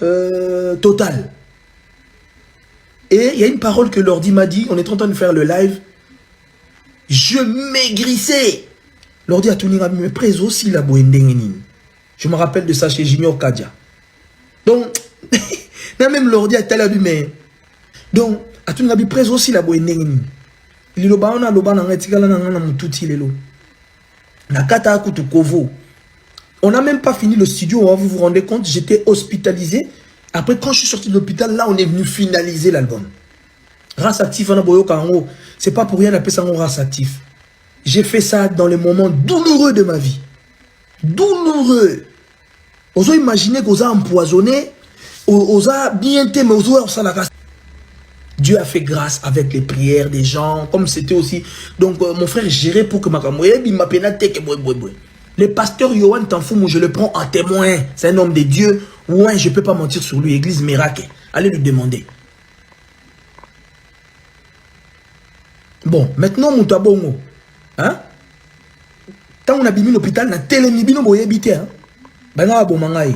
Total. Et il y a une parole que Lordi m'a dit, on est en train de faire le live. Je maigrissais. Lordi a tout dit, mais près aussi la boendengeni. Je me rappelle de ça chez Junior Kadia. Donc, même Lordi a tel mais. Donc, à tout dit, près aussi la boendengeni. Il est on a loba na ngetika la na mututi lelo. Na kata akutu kovo. On n'a même pas fini le studio, vous vous rendez compte, j'étais hospitalisé. Après, quand je suis sorti de l'hôpital, là, on est venu finaliser l'album. Race Actif, c'est pas pour rien d'appeler ça Race Actif. J'ai fait ça dans les moments douloureux de ma vie. Douloureux. Vous imaginez qu'on a empoisonné, on a bien aimé, Dieu a fait grâce avec les prières des gens, comme c'était aussi. Donc, mon frère gérait pour que ma le pasteur Yohan Tanfoumou, je le prends en témoin. C'est un homme de Dieu. Ouais, je ne peux pas mentir sur lui. Église miracle. Allez lui demander. Bon, maintenant, mon tabongo. Hein? Quand on a bimi l'hôpital, on a télémi, bino boye habité. Hein? Bana bon mangaï.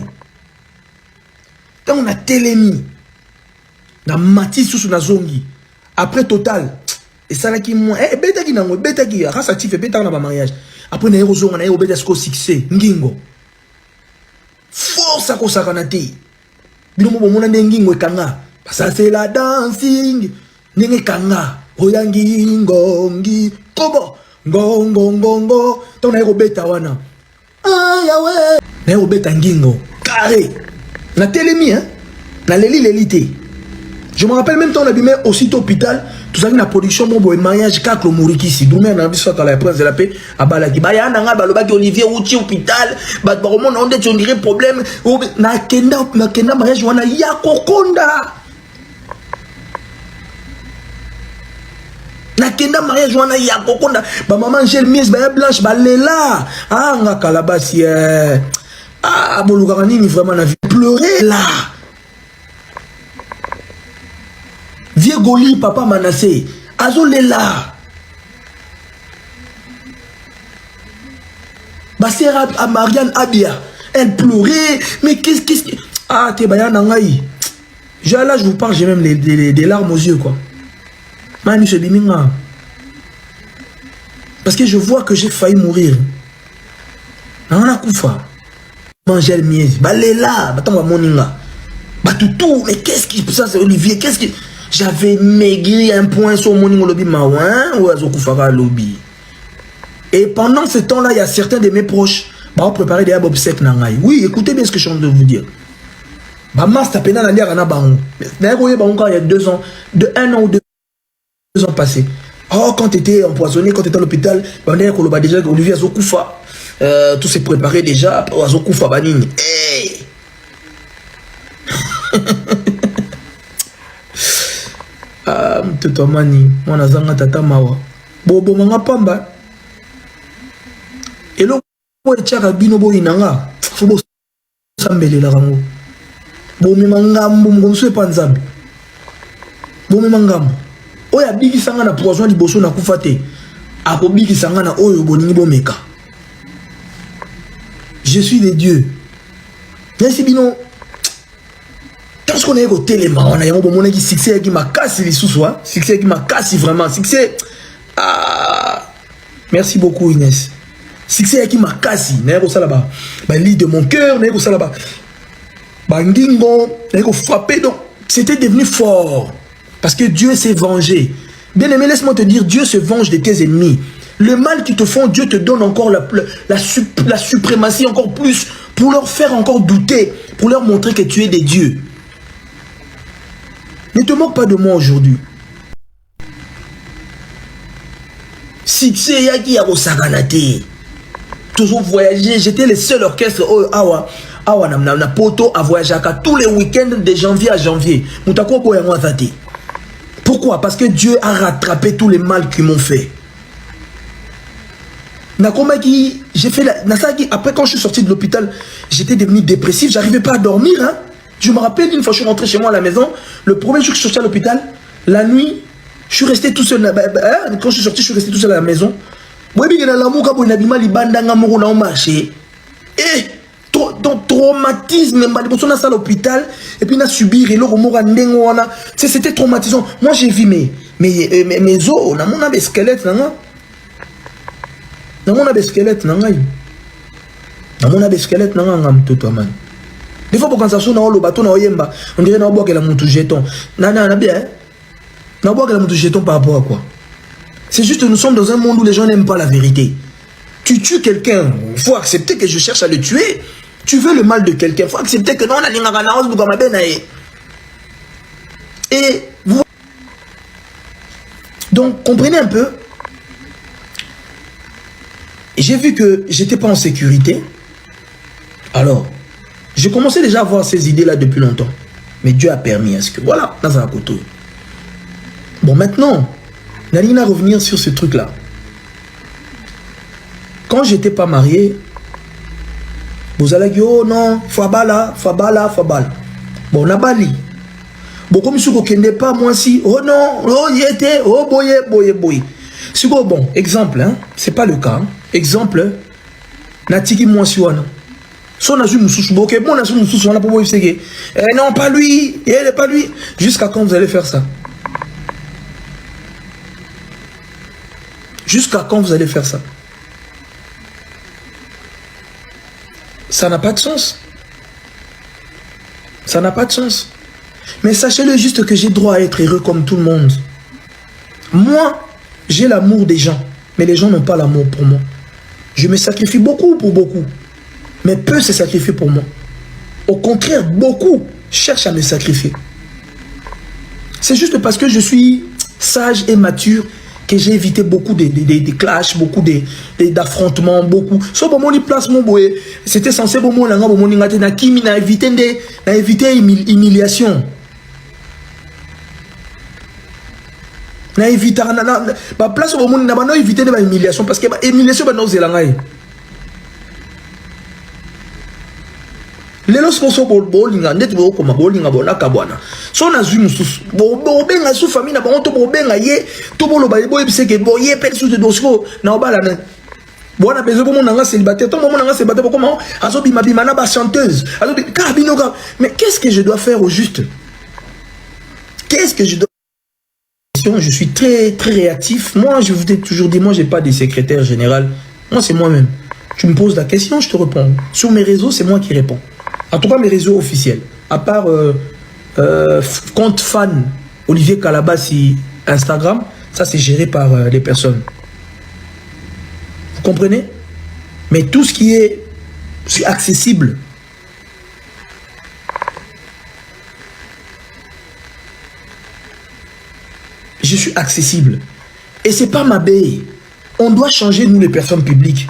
Quand on a télémi, on a mati sous la zongi. Après total. Et ça là qui moi, eh, bêta qui n'a pas, bêta qui a, race actif, bêta n'a pas mariage. Après, on a eu au bêta succès. Ngingo. Force à cause de la vie. Ça c'est la dancing. Nenge kanga. Oyangi ngongi. Kobo. Ngongongongo. Ton a beta wana. Ah yawe. Na beta ngingo. Carré. Na télémi hein. Na l'élité. Je me rappelle même temps on a bimé aussitôt hôpital. Tout ça na production bon boy mariage kaklo mouriki si. Doumé na biso à la prince de la paix à balaki. Baya nanga balobaki Olivier Outi hôpital. Ba romon on dit on dirait problème. Na kenda mariage wana ya kokonda. Na kenda mariage wana ya kokonda. Ba maman gel mise ba blanche ba lela. Ah nga kalabasi ah boluka nini vraiment na vie pleurer là. Vieux Goli, papa Manassé, Azolela. Bassera à Marianne Abia, elle pleurait, mais qu'est-ce que... Ah, t'es bayan nangaï. Là, je vous parle, j'ai même des larmes aux yeux, quoi. Manu se biminga. Parce que je vois que j'ai failli mourir. Nana Koufa. Manger le mies. Balela, batamba moninga. Batoutou, mais qu'est-ce qui... Ça, c'est Olivier, qu'est-ce qui... J'avais maigri un point sur mon lobby maouin ou à lobby. Et pendant ce temps-là, il y a certains de mes proches qui ont préparé des obsèques. Oui, écoutez bien ce que je suis en train de vous dire. Ma master pénal il y a 2 ans, de 1 an ou 2 ans passés. Oh, quand tu étais empoisonné, quand tu étais à l'hôpital, déjà Olivier Azokoufa, tout s'est préparé déjà. Azokoufa Banini. Hey! Ah, mtoto mani, mwana zanga tata mawa. Bobo manga pamba. Elo bo chaka bino bo inanga. Fubo sambele la rango. Bo mi mangambo mgonso panzambe. Bo mi mangambo. Oya bigi sanga na poison liboso na kufate. Ako bigi sanga na oyo boningi bo meka. Je suis de Dieu. Merci bino. Parce qu'on est au téléma, on a un succès qui m'a cassé les sous-soins, succès qui m'a cassé vraiment, succès. Ah, merci beaucoup Inès. Succès qui m'a cassé, n'est-ce pas ça là-bas? Bah, lit de mon cœur, n'est-ce pas ça là-bas? Bah, n'ingo, n'est-ce pas frappé, donc c'était devenu fort. Parce que Dieu s'est vengé. Bien aimé, laisse-moi te dire, Dieu se venge de tes ennemis. Le mal qu'ils te font, Dieu te donne encore la suprématie encore plus, pour leur faire encore douter, pour leur montrer que tu es des dieux. Ne te moque pas de moi aujourd'hui. Si c'est Yaki à Osaganate, toujours voyager, j'étais le seul orchestre Awa na poto à voyager tous les week-ends de janvier à janvier. Pourquoi? Parce que Dieu a rattrapé tous les mal qu'ils m'ont fait. J'ai fait après quand je suis sorti de l'hôpital, j'étais devenu dépressif, j'arrivais pas à dormir. Hein? Je me rappelle une fois, je suis rentré chez moi à la maison. Le premier jour que je suis sorti à l'hôpital, la nuit, je suis resté tout seul. Quand je suis sorti, je suis resté tout seul à la maison. Et traumatisme, on a ça à l'hôpital, et puis on a subi, c'était traumatisant. Moi j'ai vu mes os, on a des squelettes, on a des squelettes, on a des squelettes, des fois, quand ça sonne dans le bateau, on dirait que la montre jeton. Non, bien. On a la jeton par rapport à quoi? C'est juste que nous sommes dans un monde où les gens n'aiment pas la vérité. Tu tues quelqu'un, il faut accepter que je cherche à le tuer. Tu veux le mal de quelqu'un, il faut accepter que non, on a l'ingénieur. Et vous... Donc, comprenez un peu. J'ai vu que j'étais pas en sécurité. Alors, j'ai commencé déjà à avoir ces idées-là depuis longtemps. Mais Dieu a permis à ce que... Voilà, dans un côté. Bon, maintenant, Nalina revenir sur ce truc-là. Quand j'étais pas marié, vous allez dire, oh non, Fabala. Bon, on a bali. Bon, comme si vous ne connaissez pas, moi si, oh non, oh y était, oh boye. Si vous, bon, exemple, hein, c'est pas le cas. Hein. Exemple, Natiki moi si wana. Son a su moussou, ok, bon, on a su moussou, on a pas beau non, pas lui, pas lui. Jusqu'à quand vous allez faire ça? Jusqu'à quand vous allez faire ça? Ça n'a pas de sens. Ça n'a pas de sens. Mais sachez-le juste que j'ai droit à être heureux comme tout le monde. Moi, j'ai l'amour des gens. Mais les gens n'ont pas l'amour pour moi. Je me sacrifie beaucoup pour beaucoup. Mais peu se sacrifient pour moi. Au contraire, beaucoup cherchent à me sacrifier. C'est juste parce que je suis sage et mature que j'ai évité beaucoup de clashs, beaucoup d'affrontements, beaucoup. Sauf que mon place, c'était censé pour moi, éviter humiliation. Na éviter la place au monde n'a éviter l'humiliation parce que l'humiliation va nous élancer. Les lorsqu'on se bowling, on est comme bowling à Bonacabana. Son azum sous Bobenga sous famille, n'a pas honte Bobenga yé, tout le monde c'est que boye pète sous de dosco, n'a pas la main. Bon, on a besoin de mon célibataire, tout le monde a célibataire, comment Azobi Mabimana, ba chanteuse, Azobi Carabinoga. Mais qu'est-ce que je dois faire au juste? Qu'est-ce que je dois faire? Je suis très réactif. Moi, je vous ai toujours dit, moi, j'ai pas de secrétaire général. Moi, c'est moi-même. Tu me poses la question, je te réponds. Sur mes réseaux, c'est moi qui réponds. En tout cas, mes réseaux officiels. À part compte fan Olivier Calabassi Instagram, ça c'est géré par les personnes. Vous comprenez? Mais tout ce qui est accessible. Je suis accessible. Et c'est pas ma baie. On doit changer, nous, les personnes publiques.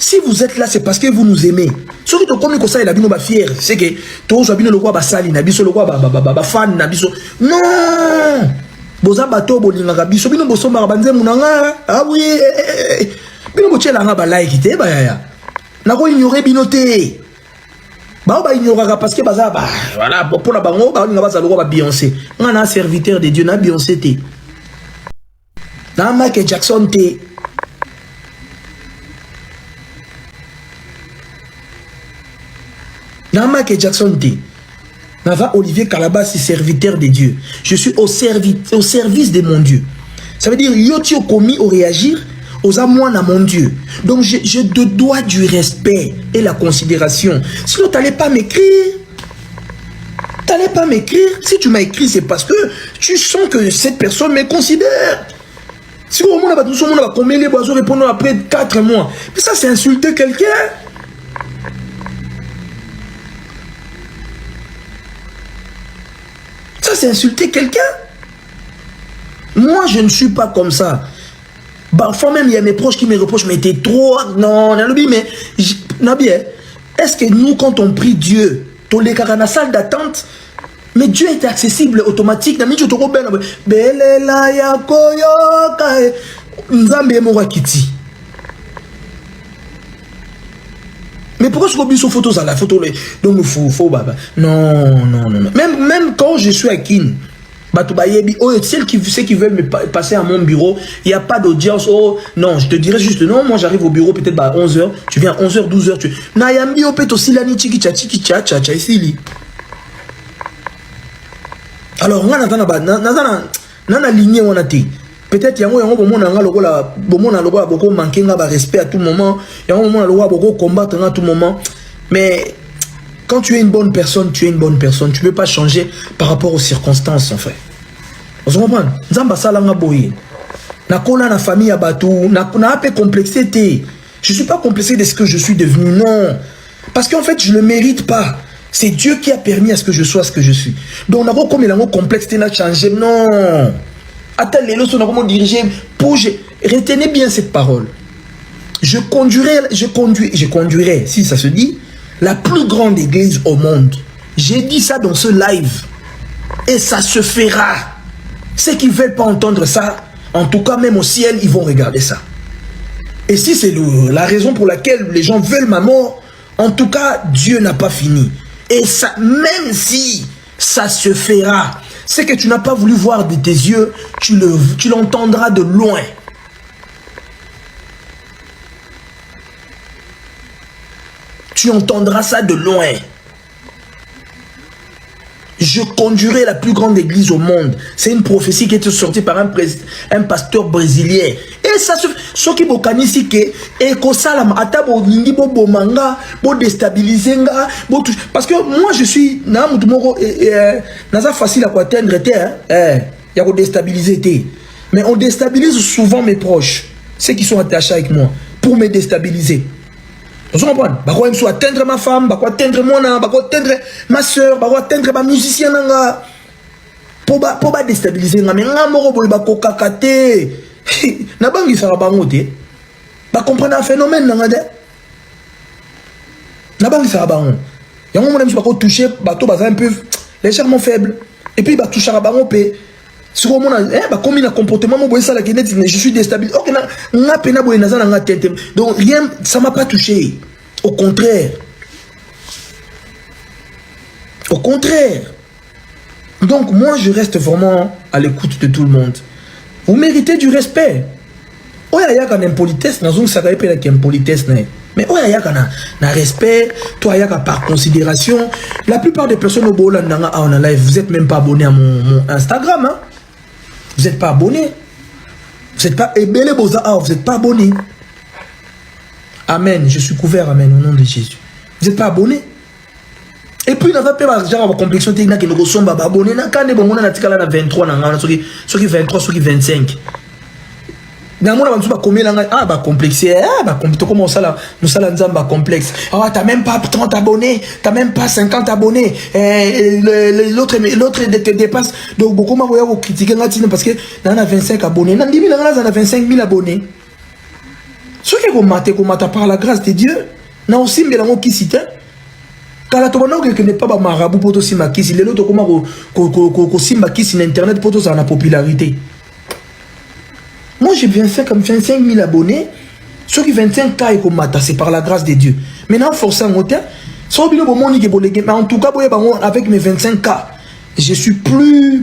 Si vous êtes là, c'est parce que vous nous aimez. Ceux qui ont commis comme ça, il a bien fier. C'est que tous les gens qui sali, nabiso le quoi, fan, nabiso. Non. Boza bato bolinga biso bino boso marabanze munanga. Ah oui. Bino bochela nga ba like te ba ya. Na ko ignorer binoté. Ba ignorer parce que baza ba voilà pour la bango ba nga baza le roi Beyoncé. On a un serviteur de Dieu na Beyoncé te. Na Michael Jackson te. Michael Jackson dit, Nava Olivier Calabassi, serviteur de Dieu. Je suis au service de mon Dieu. Ça veut dire, Yoti au commis au réagir aux amours à mon Dieu. Donc, je te dois du respect et la considération. Sinon, tu n'allais pas m'écrire. Tu n'allais pas m'écrire. Si tu m'as écrit, c'est parce que tu sens que cette personne me considère. Si au monde va combien les oiseaux répondent après 4 mois. Mais ça, c'est insulter quelqu'un. Ça, c'est insulter quelqu'un. Moi, je ne suis pas comme ça. Parfois même, il y a mes proches qui me reprochent, mais t'es trop... Non, Nabi, mais... Nabi, est-ce que nous, quand on prie Dieu, on est dans la salle d'attente, mais Dieu est accessible, automatique. Nami, je te robène. Belela ya koyoka. Nzambe mora kiti. Mais pourquoi je vois sur photos à la photo donc il faut baba. Non. Même quand je suis à Kin, Celles qui veulent me passer à mon bureau, il n'y a pas d'audience. Oh, non, je te dirais juste, non, moi j'arrive au bureau peut-être à 11h, tu viens à 11h, 12h, tu... Nayambi opet aussi la ni tchiki tcha ici. Alors, on a ligné, on a dit. Peut-être qu'il y a un moment où on a beaucoup manqué de respect à tout moment. Il y a un moment où on a beaucoup combattre à tout moment. Mais quand tu es une bonne personne, tu es une bonne personne. Tu ne peux pas changer par rapport aux circonstances, en fait. Vous comprenez? Nzamba salanga boye. Na kola na famille abatou, na pas complexité. Je suis pas complexé de ce que je suis devenu, non. Parce qu'en fait, je ne le mérite pas. C'est Dieu qui a permis à ce que je sois ce que je suis. Donc, on a comme il a complexité n'a changé, non. Attends, les leçons, on a comment diriger, bouger. Retenez bien cette parole. Je conduirai, si ça se dit, la plus grande église au monde. J'ai dit ça dans ce live. Et ça se fera. Ceux qui ne veulent pas entendre ça, en tout cas, même au ciel, ils vont regarder ça. Et si c'est la raison pour laquelle les gens veulent ma mort, en tout cas, Dieu n'a pas fini. Et ça, même si ça se fera, ce que tu n'as pas voulu voir de tes yeux, tu l'entendras de loin. Tu entendras ça de loin. Je conduirai la plus grande église au monde. C'est une prophétie qui est sortie par un pasteur brésilien. Et ça se fait. Ce qui est ici, parce que moi je suis facile à atteindre, il y a déstabiliser. Mais on déstabilise souvent mes proches, ceux qui sont attachés avec moi, pour me déstabiliser. Vous comprenez? Je vais atteindre ma femme, je vais atteindre mon âme, je vais atteindre ma soeur, je vais atteindre ma musicien. Pour déstabiliser, mais je vais kokakate. Na bangi ça va monter. Ba comprendre un phénomène nangade. Na bangi ça va bon. Il y a un moment où je vais toucher bateau un peu légèrement faible et puis il va toucher à bango pe. Sur mon comme il a comportement mon ça la je suis déstabilisé. OK na pena boy na na tête. Donc rien ça m'a pas touché. Au contraire. Au contraire. Donc moi je reste vraiment à l'écoute de tout le monde. Vous méritez du respect. Oh ya quand impolitesse, na zone ça va pas la impolitesse mais oh ya na respect, toi ya par considération. La plupart des personnes au bola en live, vous êtes même pas abonné à mon Instagram hein. Vous n'êtes pas abonné. Vous n'êtes pas vous n'êtes pas abonné. Amen, je suis couvert amen au nom de Jésus. Vous n'êtes pas abonné. Et puis, on a fait genre complexion technique qui nous ressemble à abonner. Quand on a 23, ceux qui 23, ceux qui 25. Dans le monde, on va complexer. Comment ça là? Nous sommes dans complexe. Ah, t'as même pas 30 abonnés. T'as même pas 50 abonnés. L'autre te dépasse. Donc, beaucoup m'ont critiqué parce que on a 25 abonnés. Dans 10 000, on a 25 000 abonnés. Ceux qui ont maté par la grâce de Dieu, n'a aussi mis la qui cite. Quand la tombe n'est pas marabout pour aussi ma kiss, il est l'autre comment aussi ma kiss sur internet pour tous en la popularité. Moi j'ai 25 000 abonnés, ceux qui 25K et comme c'est par la grâce de Dieu. Maintenant forcément en mais en tout cas avec mes 25K, je suis plus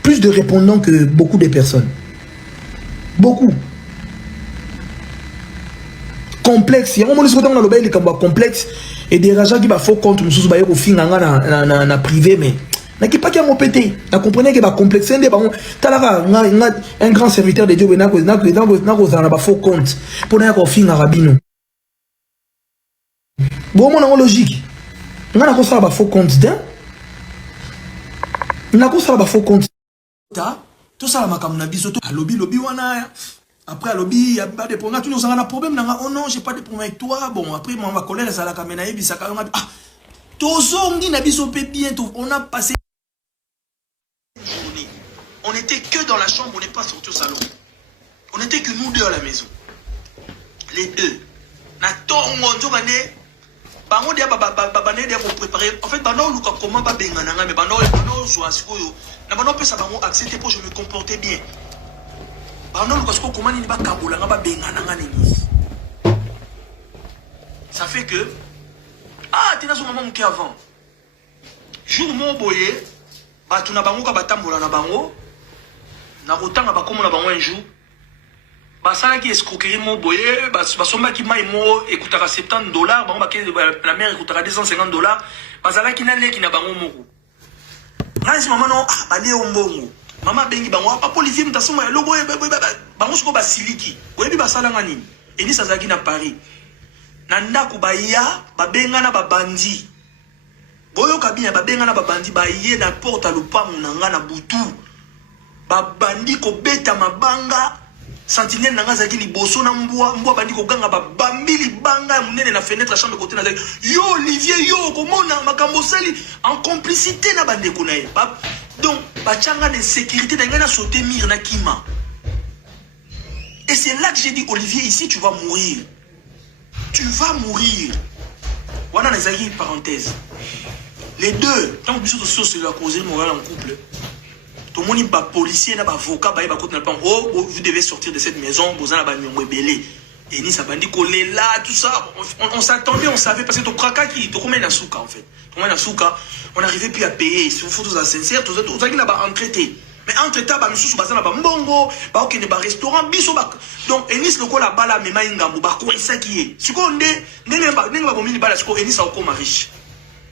plus de répondants que beaucoup de personnes. Beaucoup. Complexe. Il y a un moment où on a complexe et des rajas qui font compte nous sommes au fin na privé mais n'a qui pas qui a pété. N'a comprenez que va complexer des bon un grand serviteur de Dieu n'a faux compte pour n'a au fin rabino. Bon mon logique. N'a ko ça va faux compte d'un. N'a ko ça va faux compte. Tout ça la makamuna biso to lobby wana. Après, à lobby, il y a pas de problème. Tout le monde a un problème. Oh non, j'ai pas de problème avec toi. Bon, après, moi, on va coller la caméra. Ah, on a passé une journée. On n'était que dans la chambre, on n'est pas sorti au salon. On n'était que nous deux à la maison. Les deux. En fait, comment va bien, mais accepter pour je me comporter bien. Ça fait que ah tu n'as son maman qui avant jour mon boyer Batu na bango ka batambola na bango. Na kotanga bakomo na bango un jour. Basala qui escroquerie mo boye, basomba qui mai mo écoutera $70, bango ba la mère écoutera $250. Basala qui na le qui na bango moko. Nasi maman non bale ombongo. Mama bengi bango pa policier mutasoma lobo bango soko basiliki. Oyebi basala ngani. Eni sazaki na Paris. Na ndako baya babenga na babandi. Boyo kabina babenga na babandi baye na porte lupango nanga na butu. Babandi ko beta mabanga sentinelle nanga zaki liboso na mbwa bandi ko ganga babambi libanga munene na fenêtre chambre côté na zaki. Yo Olivier yo komona makambo sali en complicité na bande ko na ye. Donc bachanga de sécurité na ngana sauter mire na kima. Et c'est là que j'ai dit Olivier ici tu vas mourir. Tu vas mourir. Voilà les parenthèse. Les deux, tant que c'est la cause morale en couple. Tout le monde est policier, avocat, oh, vous devez sortir de cette maison, vous avez un belé. Et ni ça bandit collé là, tout ça. On s'attendait, on savait, parce que ton kraka qui, ton combien d'asouka en fait. On n'arrivait plus à payer. Si vous faites tout ça sincère, tout ça, vous avez traité. Mais entre-temps, bah, monsieur, bah, mbongo, bah, ok, ne bah, restaurant, biso, bah. Donc, Enis, le quoi, la bala, mais maïngambo, bah, quoi, ça qui est. Si quoi, on est, n'est pas, bomini, bah, si quoi, Enis, a encore riche.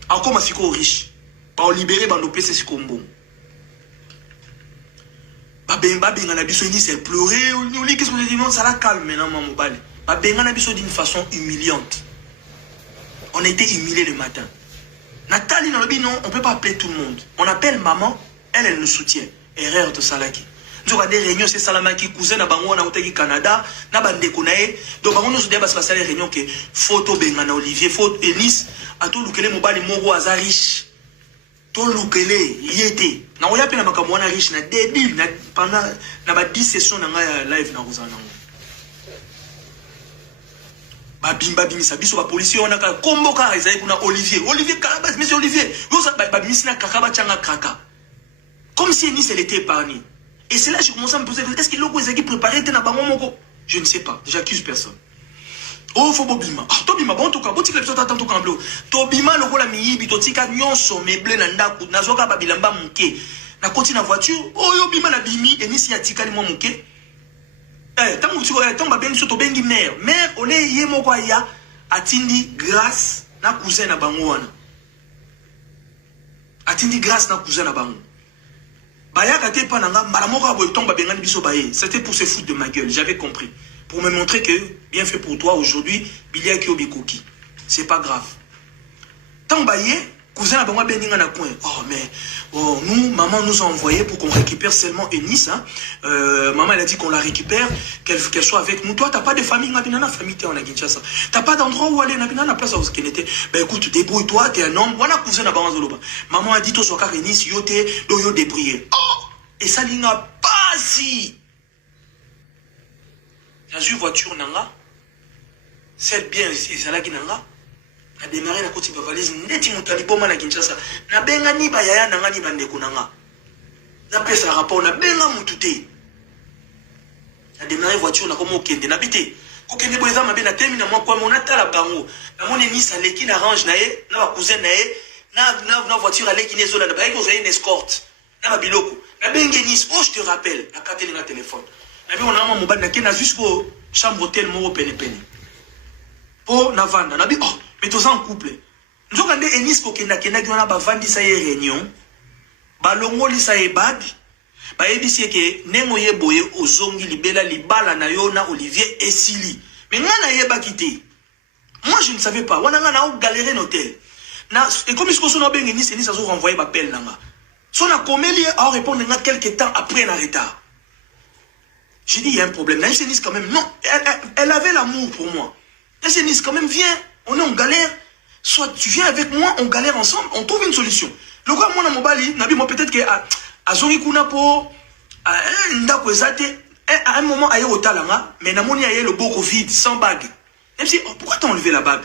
A encore ma fico riche. Bah, on libéré, bah, nos PC, si quoi, bon. Bah, ben, on a biso, Enis, elle pleurait, on dit, qu'est-ce qu'on a dit, non, ça la calme, maintenant, maman, bah, ben, on a biso d'une façon humiliante. On a été humilié le matin. Nathalie, non, on ne peut pas appeler tout le monde. On appelle maman, elle nous soutient. Erreur de Salaki. Nous avons des réunions, c'est Salamaki, cousin, na bango, na otaki Canada, na bande konae. Donc, bango, nous avons des réunions que photo bengana Olivier, photo Enis, à tout l'oukele mobile moro azarish. Tout l'oukele, yete. Na oyape na makamwana riche, na débile, na pendant, na ba 10 sessions na live na rozana. Ba bimba bimisa biso ba policier on a ka kombo ka ezali kuna Olivier. Olivier Kalabas, monsieur Olivier. Yo sa ba misina kakaba changa kaka. Comme si Enis elle était épargnée. Et c'est là que je commence à me poser, est-ce que l'eau est préparé dans bango moko? Je ne sais pas, j'accuse personne. Oh, faut bobima. Ah, tobima, bon, en tout cas, bon, tu l'as peut-être tout camblé. Tobima, le rôle à miyibi, totika, nyonso, meblé, nandaku, nazoka, babilamba, mouke. Na continue la voiture, oh, yo, bima, na bimi, Enis, yatika, ni moi, mouke. Eh, tant que tu vois, tant que ben, surtout, bengi, mère. Mère, on est, yé, moko, ya, atindi, grâce, na cousin, na bango, wana. Atindi, grâce, na cousin, na bango. C'était pour se foutre de ma gueule, j'avais compris. Pour me montrer que, bien fait pour toi, aujourd'hui, Bilia Kiobi Koki. C'est pas grave. Tant baillé, cousin a besoin de na coin. Oh, mais, oh, nous, maman nous a envoyé pour qu'on récupère seulement Enis. Hein. Maman, elle a dit qu'on la récupère, qu'elle soit avec nous. Toi, t'as pas de famille, n'a famille, t'es en Kinshasa. T'as pas d'endroit où aller, n'a la place où qu'elle était. Ben écoute, débrouille-toi, t'es un homme. Voilà, cousin a besoin de maman a dit, toi, sois Enis, yo t'es, yo débrouillé. Oh! Et ça n'y a pas si. J'ai une voiture, nanga. C'est bien, c'est là qui nanga. A démarré la côte de valise, neti mutaliboma na Kinshasa. Na benga ni bayaya nanga ni bande kunanga. Na pesa rapport na benga mutute. A démarré voiture na komo kende na bité. Ko kende boza mabe na termine moi quoi mon atala bango. Na mon eni ça leki na range na ye, na ba cousin na ye, na voiture à leki nezo na ba ko une escorte. Na ba biloko. Na benga Nice, oh je te rappelle, na carte na téléphone. Na bi on a mon bad na kena jusqu'au chambre hôtel mo pene pene. Po na vanda na bi oh mais tous en couple. Nous avons des Enis qui ont bavandi sa réunion. Balongo li sa bag. Ba ebisi ke nengo ye boye ozongi libela libala na yo na Olivier Esili. Mais ngana ye bakité. Moi je ne savais pas. Wana ngana o galérer l'hôtel. Na et comme ce qu'on a ben Enis a renvoyé appel nanga. Son a comméli à répondre quelques temps après en retard. J'ai dit il y a un problème. Na Enis quand même non, elle avait l'amour pour moi. Enis quand même viens. On est en galère. Soit tu viens avec moi, on galère ensemble, on trouve une solution. Le gars, moi, Mobali, moi peut-être que à Zorikuna po, à un moment, aïe au talanga, mais Namoni aïe le beau Covid, sans bague. Même si, oh, pourquoi t'as enlevé la bague?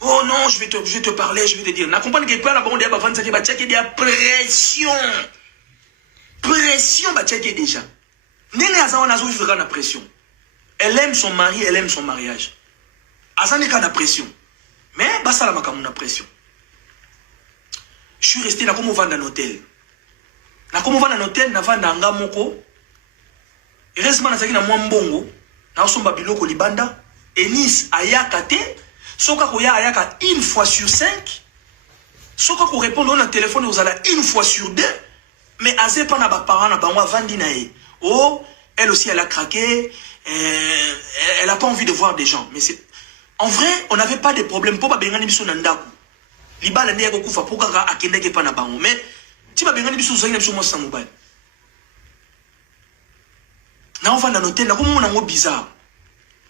Oh non, je vais te parler, je vais te dire. N'accompagne quelque part, là-bas, on dit, bah, il y a pression. Pression, bah, tchèque déjà. Néné Azawan Azou, il la pression. Elle aime son mari, elle aime son mariage. Azan cas de pression. Mais, bah, ça, la pression. Je suis resté là comme au vent d'un hôtel. Comme on va dans l'hôtel, na vanda anga moko. Heureusement, na zaki na mwambongo. Na osomba biloko libanda. Enis ayaka te. Soka koya ayaka une fois sur 5. Soka ko répondre na téléphone vous allez une fois sur 2. Mais azé pas na ba parents na bango vandi na e. Oh, elle aussi elle a craqué. Elle a pas envie de voir des gens. Mais c'est en vrai, on n'avait pas de problème pour ba bengani biso na ndako. Libala ndiye ko kufa pour kaka akendeke pa na bango. Mais ti ba bengani biso zaki na biso mo sa mobile. Na on va dans l'hôtel, na comme on a bizarre.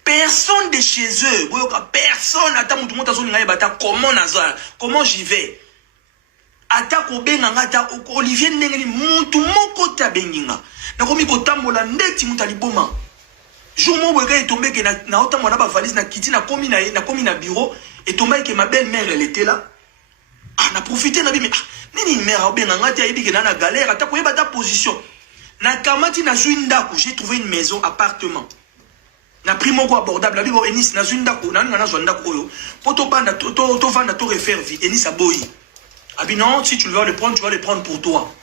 Personne de chez eux, personne attend tout le monde à comment j'y vais. Atako benga ta Olivier ndengeli muntu moko ta benginga. Na komi ko tambola ndeti mutali boma. Jour mo bweka etombe ke na otambola ba valise na kiti na komi na bureau et tombe que ma belle-mère elle était là. Ah na profité na bi mais nini mère benga ngati ayebi ke na galère atako yeba ta position. Na kamati na zuinda j'ai trouvé une maison appartement. Na pris mon quoi abordable la bibo Enis na zuinda ko na ngana zonda ko yo. Poto banda to vanda to refaire vie Enis aboyi. Ah bien non, si tu veux le prendre, tu vas le prendre pour toi.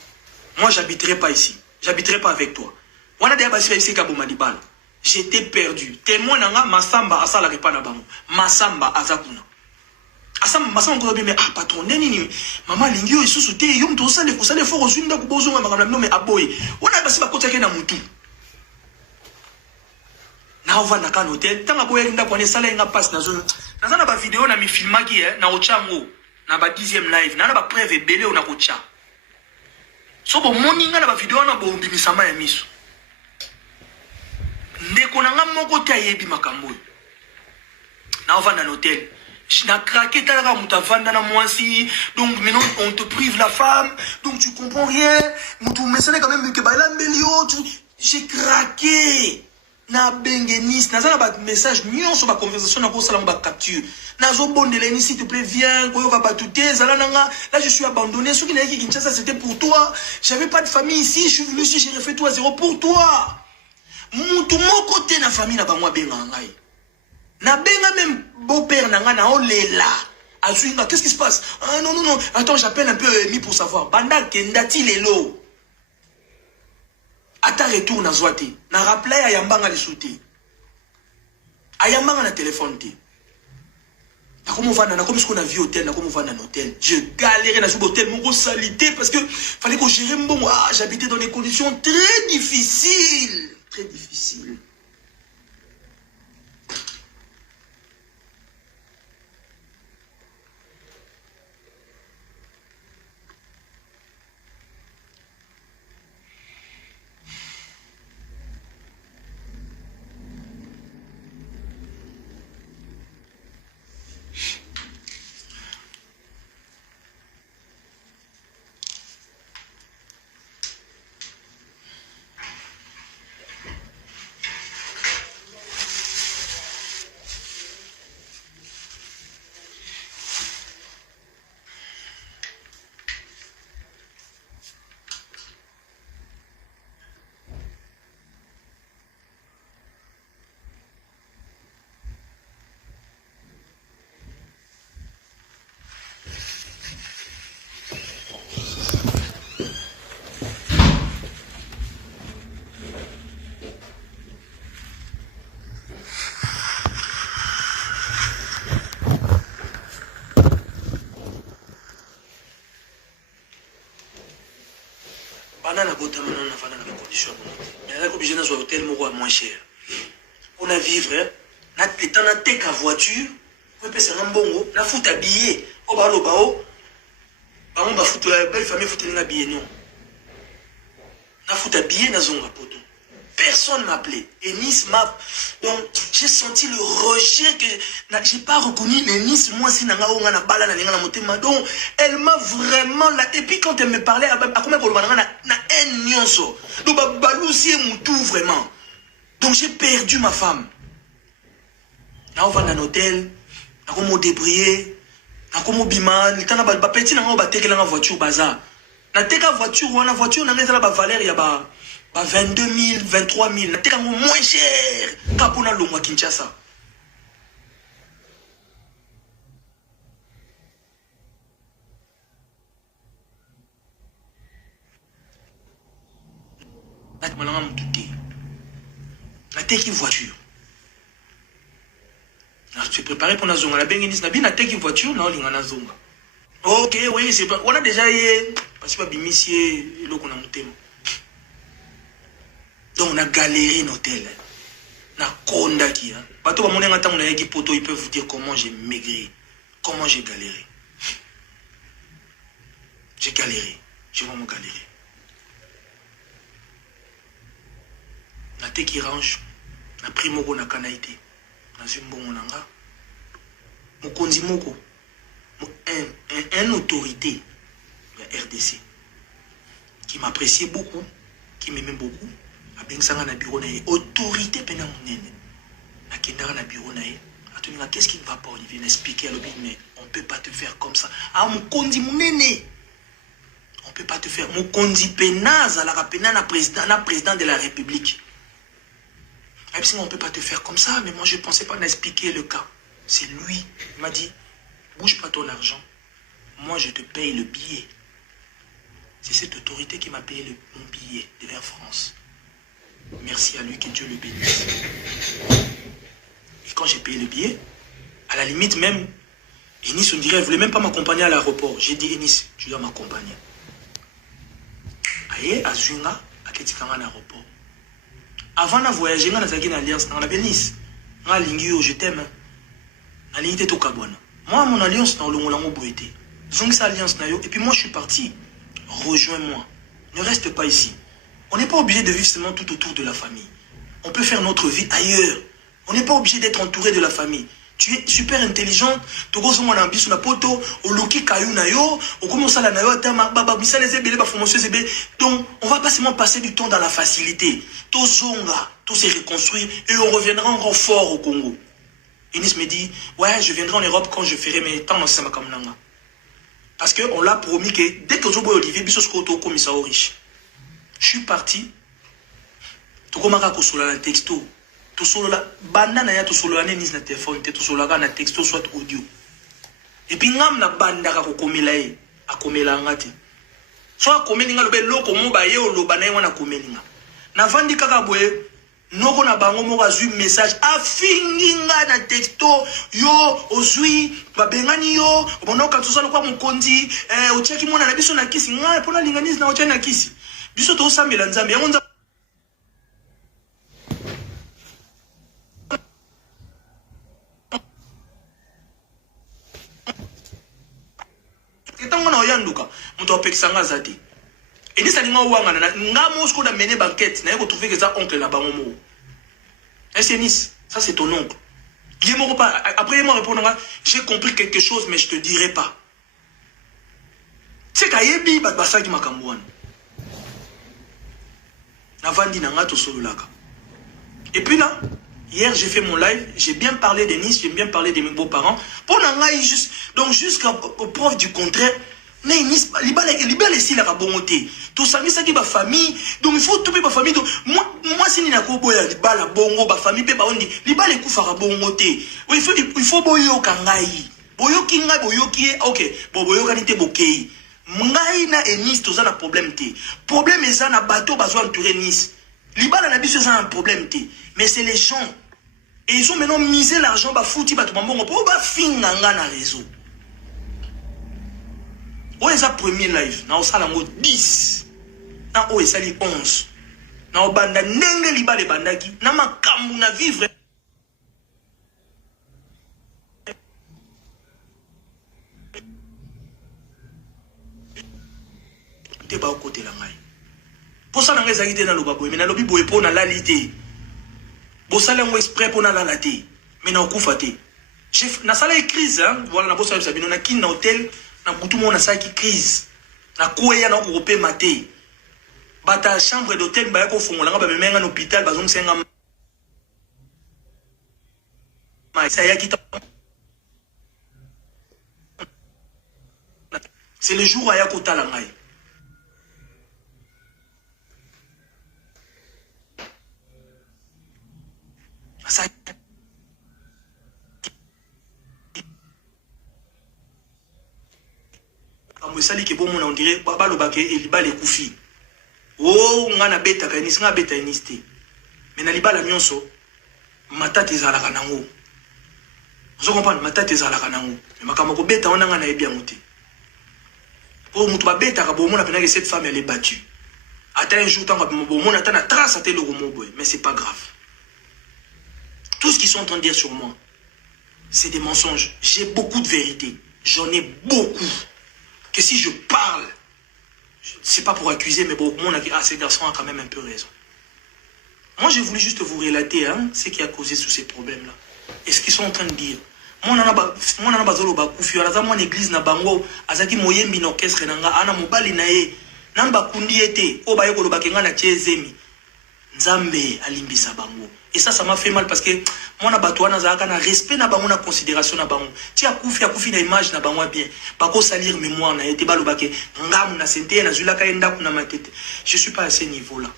Moi, j'habiterai pas ici. J'habiterai pas avec toi. On a déjà ici Kabomadibal. J'étais perdu. Témoin nanga Masamba asala repana bango. Masamba azakuna. Asamba Masamba ko mais ah patron neni maman lingio isusu te yom to sale ko sale fo ozunda ko bozo ngamba no mais aboy. On a basi ba kota ke na mutu. Na on va na kan hôtel. Tanga boye nda ko ne sala nga passe na zone. Na zana ba vidéo na mi filmaki na ochango. Na ba 10e live na ba preuve belé on a kocha so bo moninga na ba vidéo na bo mbimisama ya miso ndeko na nga moko ta yebi makambo na on va dans l'hôtel na craqué talaka muta vanda na mwasi donc maintenant on te prive la femme donc tu comprends rien mutu mesene quand même que ba la melio j'ai craqué na bengenis na zana ba message nyonso ba conversation na ko sala ba capture nazo bondela s'il te plaît viens koyoka batute zala nanga là je suis abandonné ce qui n'a qui Kinshasa c'était pour toi j'avais pas de famille ici je suis venu ici j'ai refait tout à zéro pour toi mutu moko te na famille na bangwa benga ngai na benga même beau-père nanga na olela azuinga qu'est-ce qui se passe ah non non non attends j'appelle un peu Emi pour savoir banda kendati lelo ata retour na zoate na rappelé ayambanga le souté ayambanga na téléphone te na comme on va na comme ce qu'on a vu hôtel na comme on va dans hôtel je galérais dans ce hôtel mon gros salité parce que fallait que gérer bon j'habitais dans des conditions très difficiles Banana botamana na fana na condition. Mais là obligé dans un hôtel moko moins cher. On a vivre na étant na teka voiture, on peut se rembongo, na fout habillé, au balo bao. Ba on ba fout belle famille fout na billet non. Na fout habillé na zonga poto. Personne m'a appelé. Et Nice m'a... Donc, j'ai senti le rejet que... J'ai pas reconnu les Nice, moi, si nanga on a bala na motema. Donc, elle m'a vraiment... Et puis, quand elle me parlait, à combien qu'on na haine nyonso. Donc, balou si mon tout, vraiment. Donc, j'ai perdu ma femme. Là, on va dans un hôtel. Là, on m'a débrouillé. Là, on m'a biman. Là, on m'a petit, on m'a teke la voiture, bazar. Na teka voiture, on a voiture, on a mis la valeur, il y a 22 000, 23 000, na teka moins cher kapona longwa Kinshasa. Nateki voiture. Je suis préparé pour la zonga. La bengenis na bien nateki voiture na olinga na zonga. Ok, oui, c'est pas. On a déjà parce que bimissier le qu'on a monté. Donc on a galéré dans l'hôtel. Na konda qui hein. Bato ba monenga tango na yaki poto, ils peuvent vous dire comment j'ai maigri, comment j'ai galéré. J'ai galéré, j'ai vraiment galéré. Na te qui range, na pris moko na kanaïté, na zimbongo nanga. Mokonzi moko, un autorité de RDC qui m'appréciait beaucoup, qui m'aimait beaucoup. Abengsanga na bureau na ye, autorité pena monene. Na kendara na bureau na ye. Atoninga, qu'est-ce qui ne va pas, Olivier? N'expliquer à l'objet, mais on ne peut pas te faire comme ça. Ah, mokonzi monene. On ne peut pas te faire. Mokonzi Penaz, la rapena président de la République. On ne peut pas te faire comme ça, mais moi je ne pensais pas d'expliquer le cas. C'est lui. Il m'a dit, bouge pas ton argent. Moi je te paye le billet. C'est cette autorité qui m'a payé mon billet de l'Air France. Merci à lui, que Dieu le bénisse. Et quand j'ai payé le billet, à la limite même, Enis, on dirait, elle ne voulait même pas m'accompagner à l'aéroport. J'ai dit, Enis, tu dois m'accompagner. Aïe, à Zunga, à Ketikanga à l'aéroport. Avant de voyager, on a une alliance dans la Bénice. Je t'aime. Moi, mon alliance dans le Molango Boété. Donc, cette alliance, et puis moi, je suis parti. Rejoins-moi. Ne reste pas ici. On n'est pas obligé de vivre seulement tout autour de la famille. On peut faire notre vie ailleurs. On n'est pas obligé d'être entouré de la famille. Tu es super intelligent. Tu as un ambition na poto, au loki kayou na yo, au commence à la nayo, donc, on va pas seulement passer du temps dans la facilité. Tout zonga, tout se reconstruire et on reviendra encore fort au Congo. Enis me dit, ouais, je viendrai en Europe quand je ferai mes temps dans Samakamnanga. Parce qu'on l'a promis que dès que je vois Olivier, Bissos Koto, commissaire riche. Je suis parti. Tu commences à la texto. Tu solo la banda na ya tu solo ane nis na téléphone, tu solo la na texto soit audio. Et puis ngam na banda ka komela e, akomela ngati. Soit komeli nga lobe loko mo ba ye o loba na wana komeli nga. Na vandi kaka boye noko na bango mo ka zui message afingi nga na texto yo ozui babengani yo bonoka tusala kwa mukonzi ocheki mona na biso na kisi nga pona linganizi na ochana kisi. Biso to sambela nzambe yango nza yanduka muto apekisanga zati edisa linga wanga na nga mosko na mener banquette na yeko trouver que ça oncle na bango mo SNIS ça c'est ton oncle Guillermo pas après moi répondre j'ai compris quelque chose mais je te dirai pas c'est kayebi ba basaki makambuana na vandi na ngato sololaka et puis là hier j'ai fait mon live, j'ai bien parlé de Nice, j'ai bien parlé de mes beaux-parents pour n'engager juste donc jusqu'à preuve du contraire. Mais Nice, libère les siles à bonté. Tout ça, ça qui est ma famille. Donc il faut tout ma famille. Donc moi si nina ko boya libala bongo ba famille pe ba ondi libala ku fara bongoté. Il faut boyo kangai. Boyo kinga boyo ki OK. Boyo kanité bokei. Ngai na Nice to ça na problème té. Problème est na bateau bazo entourer Nice. Libala na biso ça un problème té. Mais c'est les gens. Et ils ont maintenant misé l'argent ba fouti ba to bongo pour ba finga nga na réseau. Où est sa premier live? Na osala ngo 10. Na o esali 11. Na obanda ndenge liba le bandaki. Na makambu na vivre. Te ba côté la ngai. Pour ça na ngai zakite na loba boy, mais na lobi boy po na lalite. Bo sala ngo exprès po na lalate. Mais na okufa te. Chef na sala crise hein, voilà na bo sala sabino na kin na hôtel. Na butu mona sa ki crise na koya na ko pe maté bata chambre d'hôtel ba ko fongola nga ba memenga na hôpital bazong senga ma sa ya kita c'est le jour aya ko tala ngai sa on dirait baba le baké et liba les koufi Oh, ngana beta kanis, nga beta iniste. Mais na libala nyonso, matata ezalaka nango. Vous comprenez, matata ezalaka nango. Mais makamoko beta on nga na ebia muti. Oh, mutu ba beta ka bomona pena que cette femme elle est battue. Attends un jour tant que bomona attend la trace à tel boy, mais c'est pas grave. Tout ce qu'ils sont en train de dire sur moi, c'est des mensonges. J'ai beaucoup de vérité. J'en ai beaucoup. Que si je parle, c'est pas pour accuser, mais bon, ces garçons ont quand même un peu raison. Moi, j'ai voulu juste vous relater ce qui a causé tous ces problèmes-là. Et ce qu'ils sont en train de dire. Moi, je suis église na bango, azaki moyembi na orchestre nanga, ana mobali na ye, namba kundi ete, o ba yeko lo bakenga na chezemi. Nzambe alimbisa bango. Et ça m'a fait mal parce que moi na batouana zaka na respect na bango na considération na bango. Ti akufi na image na bango bien. Bako salir mémoire na ete balo bake ngamu na sente na zulaka enda kuna matete. Je suis pas à ce niveau-là.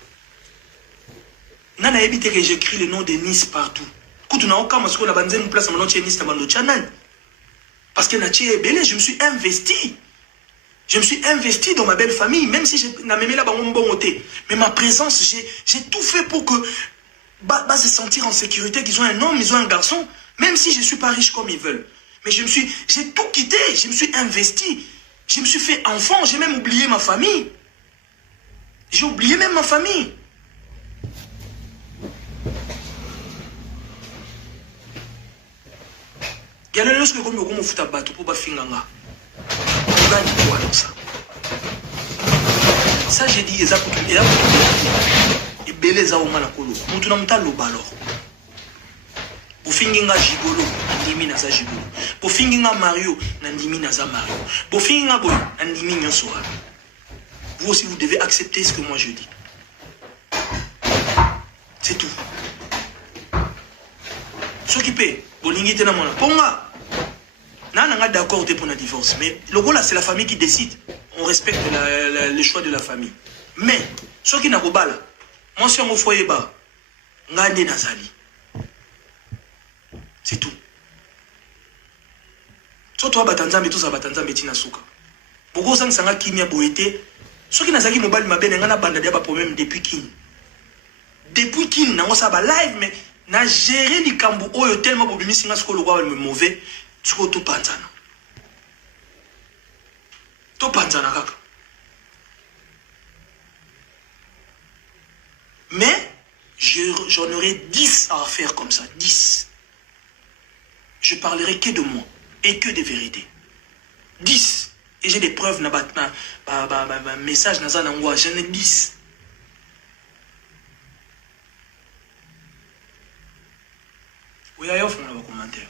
Nana évité que j'écris le nom de Nice partout. Quand on a aucun masque la banze une place à mon nom Nice na bando channel. Parce que na tie belé, je me suis investi. Je me suis investi dans ma belle famille, même si je n'ai même là bon côté. Mais ma présence, j'ai tout fait pour que se sentir en sécurité, qu'ils ont un homme, ils ont un garçon, même si je ne suis pas riche comme ils veulent. Mais j'ai tout quitté, je me suis investi. Je me suis fait enfant, j'ai même oublié ma famille. J'ai oublié même ma famille. Il y a le lorsque comme me fout à battre pour bafinganga. Ça j'ai dit et beleza au manakolo mutu na mutalo balo bofinginga jigolo ndimi na za jigolo bofinginga Mario na ndimi na za Mario bofinginga boy na ndimi nyonso. Vous aussi vous devez accepter ce que moi je dis. C'est tout. S'occuper bolingi tena mona ponga nana d'accord pour le divorce, mais le gros là c'est la famille qui décide. On respecte le choix de la famille. Mais ceux qui n'ont pas là, moi si on foyer bas, ngande nazali. C'est tout. Surtout à Batanza, mais tous à Batanza, mais tina souka. Beaucoup de gens qui m'ont boité. Ceux qui n'ont pas mobile, ma belle, n'a pas de problème depuis kin. Depuis kin, n'a pas live, mais n'a géré les cambo tellement pour bimi singa ce le roi me mauvais. Tu vas tout panzana. Tout panzana kaka. Mais j'en aurai 10 à faire comme ça, 10. Je parlerai que de moi et que des vérités. 10. Et j'ai des preuves na message na zanangwa, j'en ai 10. Oui, ailleurs, on va commentaire.